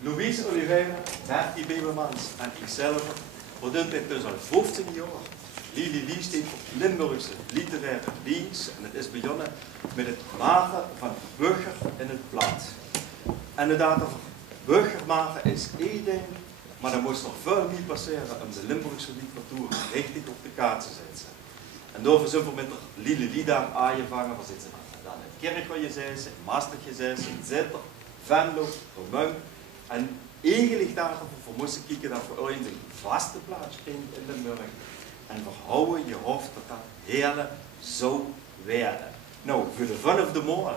Louise Oliveira, Bertie Bebelmans en ikzelf verdienen dit dus al 15 jaar. Lili Lie staat op Limburgse literaire dienst en het is begonnen met het maken van burger in het blad. En de data voor burger maken is één ding, maar er moest nog veel meer passeren om de Limburgse literatuur richtig op de kaart te zetten. En daarvoor zijn we met de Lili Lie daar aangevangen. We zitten dan in Kerkrooy gezeten, in Maastricht gezeten, in Zetter, Venlo, Roermond. En eigenlijk daarvoor moesten we kijken dat we ooit een vaste plaats kregen in Limburg. En verhouden je hoofd dat dat hele zou werden. Nou, voor de fun of the more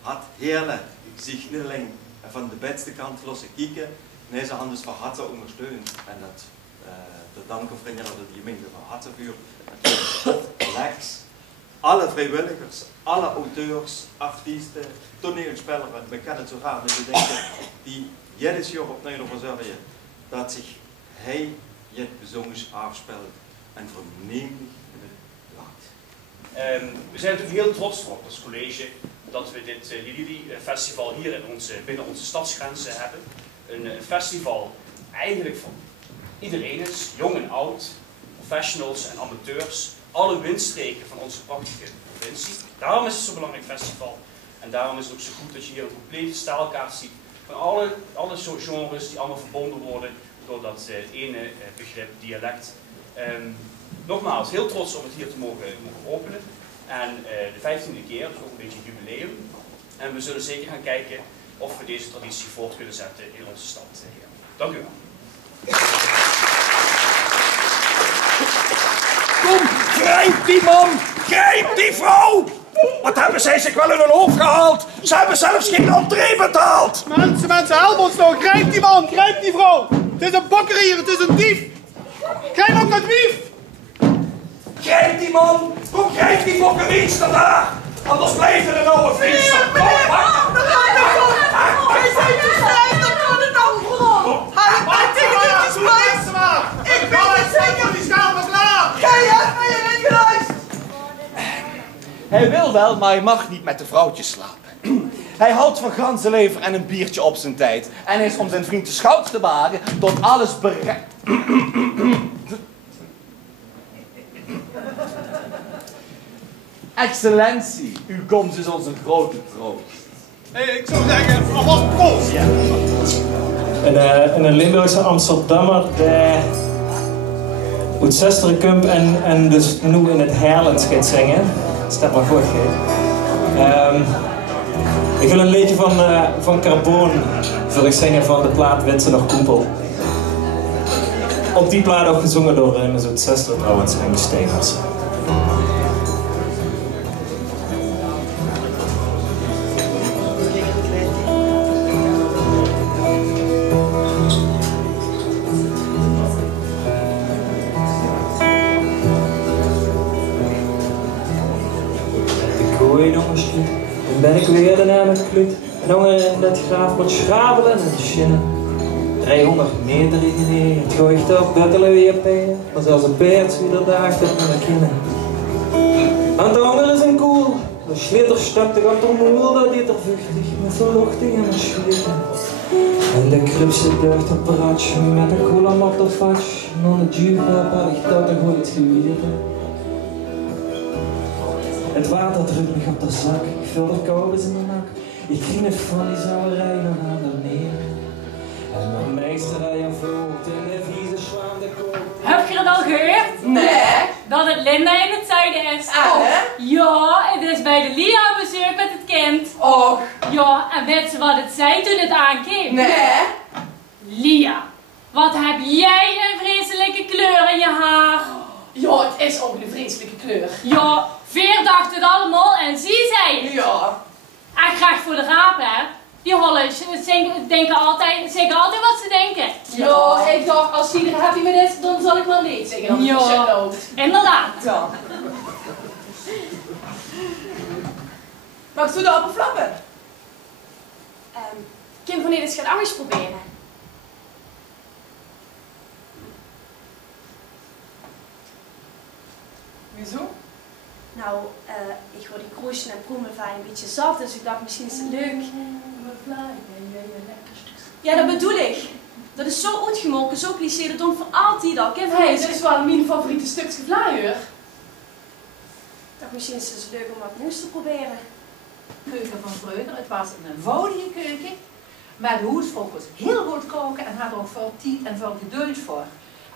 had Heerle zich niet alleen van de beste kant lossen kijken, nee, ze hadden dus van harte ondersteund. En dat de dank of dat de gemeente van Hattevuur, Lex, alle vrijwilligers, alle auteurs, artiesten, toneelspelers, we kennen het zo raar dat we denken, die jedes jaar op Nederland zorgen dat zich hij het bezongens afspeelt en verneemlijk in het blad. We zijn natuurlijk heel trots op als college dat we dit Lili festival hier in binnen onze stadsgrenzen hebben. Een festival eigenlijk van iedereen is, jong en oud, professionals en amateurs, alle windstreken van onze prachtige provincie. Daarom is het zo'n belangrijk festival en daarom is het ook zo goed dat je hier een complete staalkaart ziet van alle genres die allemaal verbonden worden door dat ene begrip dialect. Nogmaals, heel trots om het hier te mogen openen. En de 15e keer, dus ook een beetje een jubileum. En we zullen zeker gaan kijken of we deze traditie voort kunnen zetten in onze stad. Dank u wel. Kom, grijp die man! Grijp die vrouw! Wat hebben zij zich wel in hun hoofd gehaald? Ze hebben zelfs geen entree betaald! Mensen, help ons nou! Grijp die man, grijp die vrouw! Het is een bakker hier, het is een dief! Grijp ook dat dief! Grijp die man! Kom, grijp die fokkeriester daar! Anders blijven er nou een feest! Kom, pak! Wij zijn te strijden door de dankbron! Hij tegen dit spijt! Ik ben het zeker! Die schaal nog klaar! Gij hebt mij erin geluisterd! Hij wil wel, maar hij mag niet met de vrouwtjes slapen. Hij houdt van ganzenlever en een biertje op zijn tijd. En is om zijn vriend de schout te wagen tot alles bereikt. Excellentie, uw komst is ons een grote troost. Ik zou zeggen, alvast proost! Ja. Een Limburgse Amsterdammer, die uit Zesterkump en dus nu in het Herlands gaat zingen. Stel maar goed, ik wil een liedje van Carbon zingen van de plaat Witse nog Koempel. Op die plaat ook gezongen door mijn zo'n zuster trouwens, en de Stevens. Dan ben ik weer daarna met Kluut. En honger in dat graaf wordt schrabelen en schinnen. 300 meter gereden, het gooit op buttelen weer pijn. Maar zelfs een beert iedere dag dat mijn kinderen. Aan de honger is een koel. De slitter stapte op de moel, dat dit er vuchtig met verluchting en een schwieren. En de krip zit deugd op ratje met een koelam op de vatje. En dan de juwel had ik dat er goed gewieren. Het water drukt me op de zak, ik vul de kouders in mijn nak. Ik ging het van die zouwerij nog aan de neer. En mijn meesterij en voelt in de vieze zwaan de koop. Heb je het al gehoord? Nee. Dat het Linda in het zuiden is. Ja, het is bij de Lia op bezoek met het kind. Och. Ja, en weet ze wat het zei toen het aankwam? Nee. Lia, wat heb jij een vreselijke kleur in je haar? Ja, het is ook een vreselijke kleur. Ja, Veer dacht het allemaal en zie zij. Ja. En graag voor de raap, hè. Die Hollanders zeggen altijd wat ze denken. Ja, ik dacht, als die er happy mee is, dan zal ik wel niet zeggen. Dan ja, inderdaad. Ja. Mag ik zo de appel flappen? Kim van Edens gaat anders proberen. Wieso? Nou, ik hoor die kroesje en proemen van een beetje zat, dus ik dacht misschien is het leuk. Ja, dat bedoel ik. Dat is zo uitgemoken, zo cliché, dat voor altijd al. Hey, dat is wel mijn favoriete stukje vlaaier. Toch misschien is het leuk om wat nieuws te proberen. Keuken van vroeger, het was een eenvoudige keuken. Maar de hoesvolk was heel goed koken en had er ook veel tijd en veel geduld voor.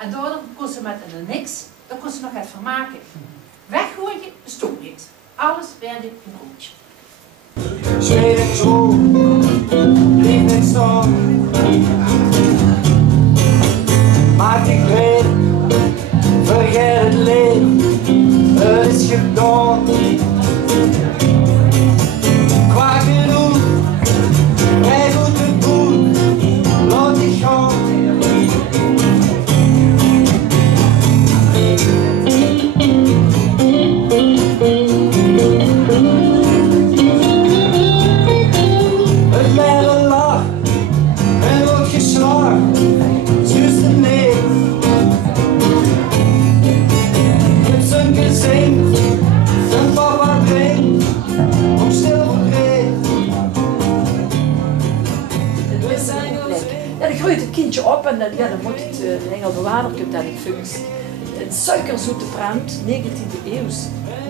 En daardoor kon ze met een niks, daar kon ze nog even vermaken. Weggooien bestond niet. Alles werd een broodje. Zweet en zo, lief en storm. Maak ik breed, vergeet het leven, het is gedaan. Qua genoeg, krijg goed het boek, laat die gaan. Het leven lag en wordt geslagen, zuster nee. Het zijn gezinkt, en papa drinkt, op stil verdreef. Ja, dan groeit het kindje op en dan moet het de engelbewaarder komt dat in functie. Een suikerzoete prent, 19e eeuw.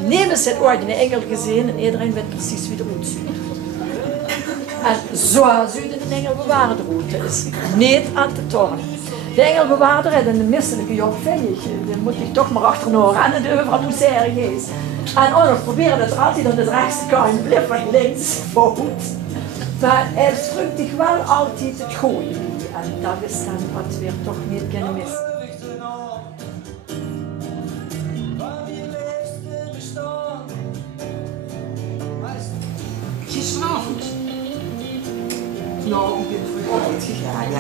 Nemen ze het ooit in de engel gezien en iedereen weet precies wie de route zoekt. En zo zouden de engelbewaarder de route is niet aan te tornen. De engelbewaarder heeft een misselijke jong ventje. Dan moet hij toch maar achterna rennen de overal hoe zij erg is. En anders proberen dat er altijd aan de rechtse kant blijft van links voet. Maar hij strukt zich wel altijd het gooien. En dat is dan wat we toch niet kunnen missen. Gisteravond. Nou, ik ben vroeg op bed gegaan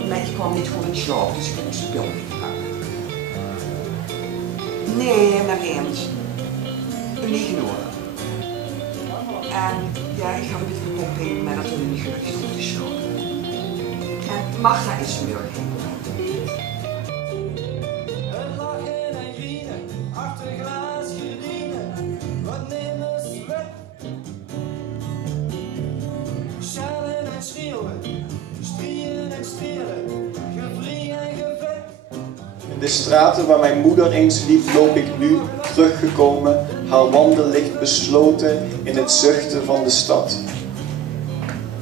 en ik kwam niet goed in slaap, dus ik heb een spel gepakt. Nee, naar eens. Een 9 uur. En ja, ik ga een beetje geprobeerd, maar dat is niet gelukkig goed te slapen. En Martha is vanmiddag heen. Het lachen en grienen, achter glas gedienen, wat nemen ze weg? Schellen en schreeuwen, strieën en strelen, gevrie en gevecht. In de straten waar mijn moeder eens liep, loop ik nu, teruggekomen, haar wanden licht besloten in het zuchten van de stad.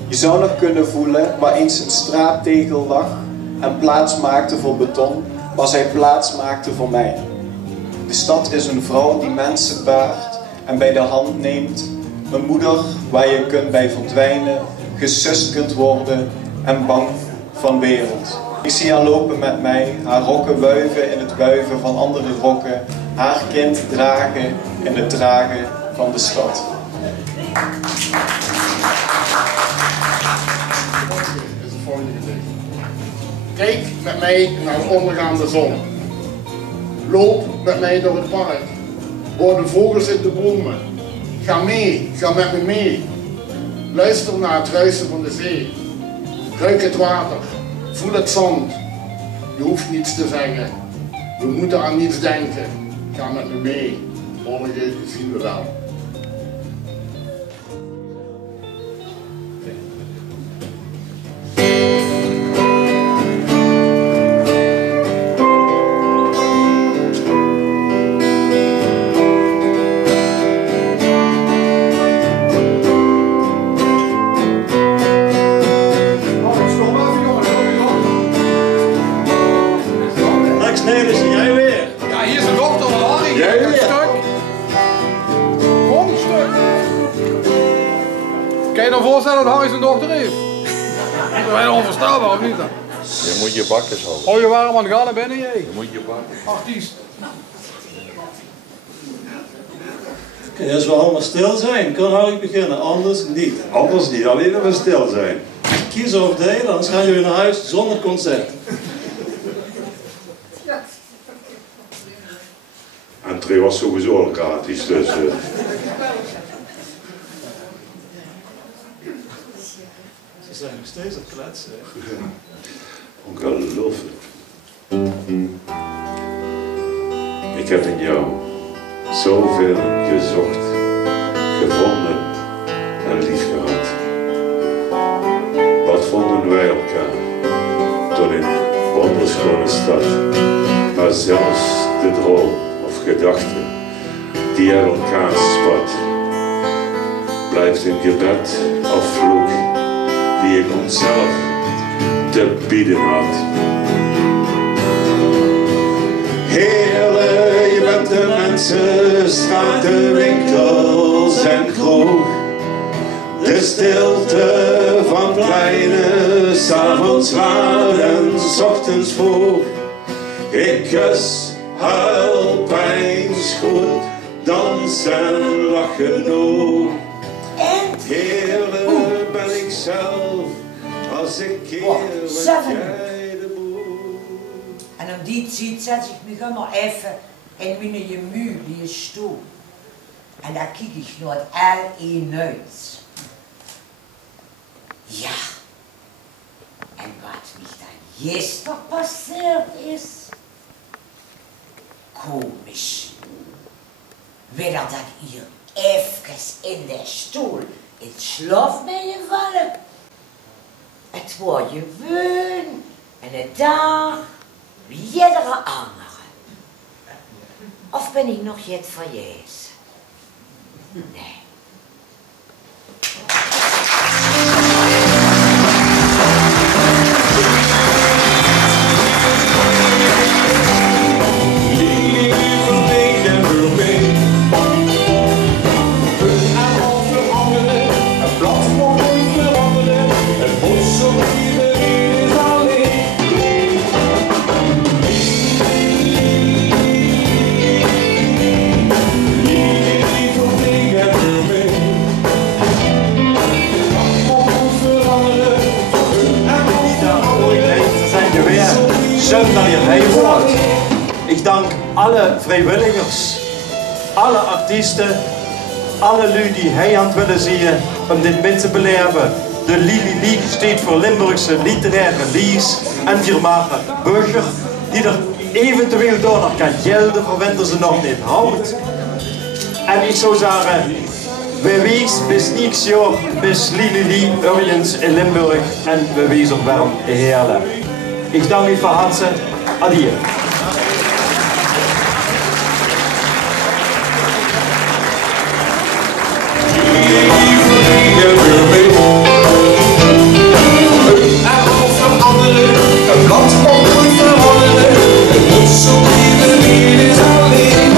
Je zou nog kunnen voelen waar eens een straattegel lag en plaats maakte voor beton, waar zij plaats maakte voor mij. De stad is een vrouw die mensen baart en bij de hand neemt, een moeder waar je kunt bij verdwijnen, gesust kunt worden en bang van wereld. Ik zie haar lopen met mij, haar rokken wuiven in het wuiven van andere rokken, haar kind dragen in het dragen van de stad. Dit is het volgende gedicht. Kijk met mij naar de ondergaande zon. Loop met mij door het park. Hoor de vogels in de bomen. Ga mee, ga met me mee. Luister naar het ruisen van de zee. Ruik het water. Voel het zand. Je hoeft niets te zeggen. We moeten aan niets denken. Ga met me mee. Morgen zien we wel. Kan je je dan voorstellen dat Harry zijn dochter heeft? Dat is bijna onvoorstelbaar, of niet dan? Je moet je bakjes houden. Oh, je warm aan het gaan naar binnen, jij? Je moet je bakjes. Artiest. Oké, als we allemaal stil zijn, kan Harry beginnen, anders niet. Anders niet, alleen als we stil zijn. Kies of delen, anders gaan jullie naar huis zonder concert. Entree was sowieso al gratis, dus... Ze zijn nog steeds aan het kletsen. Ongelooflijk. Ik heb in jou zoveel gezocht, gevonden en lief gehad. Wat vonden alle stad. Maar zelfs de droom of gedachte die uit elkaar spat, blijft een gebed of vloek die ik onszelf te bieden had. Heerlijk, je bent de mensen, straten, winkels en kroeg. De stilte van pleinen, 's avonds laat en 's ochtends vroeg. Ik kus, huil, pijns, goed, dans en lach genoeg. Heerlijk ben ik zelf, als ik keer wat jij de boel. En om die tijd zet ik me gewoon even in mijn gemütliche stoel. En daar kijk ik naar het L1 uit. Ja, en wat mich dan gisteren passeerd is, komisch. Weder dat ihr even in de stoel in slaap ben gevallen. Het was gewoon een dag wie iedere andere. Of ben ik nog het verjezen? Nee. Schön, dat je bij hoort. Ik dank alle vrijwilligers, alle artiesten, alle lui die hij aan het willen zien om dit mee te beleven. De Lili staat voor Limburgse literaire lies en firma Burger, die er eventueel door nog kan gelden voor wanneer ze nog niet houdt. En ik zou zeggen, we wees bis niks jaar, bis Lili ergens in Limburg en we wees op wel heerlijk. Ik dank u van harte. Adieu. Een land mag nooit veranderen, het moet zo blijven wie het is alleen.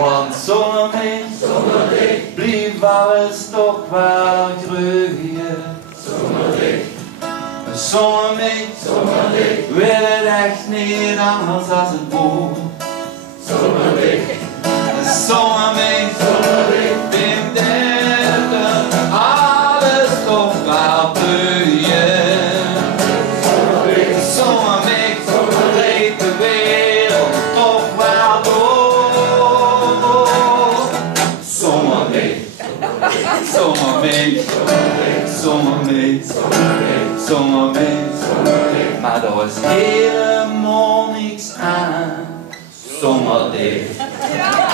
Want zonder mij blieb alles toch wel groeien. Zonder mij wil het echt niet anders als het boek. Zonder mij vindt het alles toch wel bloeien. Zonder mij leeft de wereld toch wel door. Zonder mij, maar er was helemaal niks aan. zomaar deed.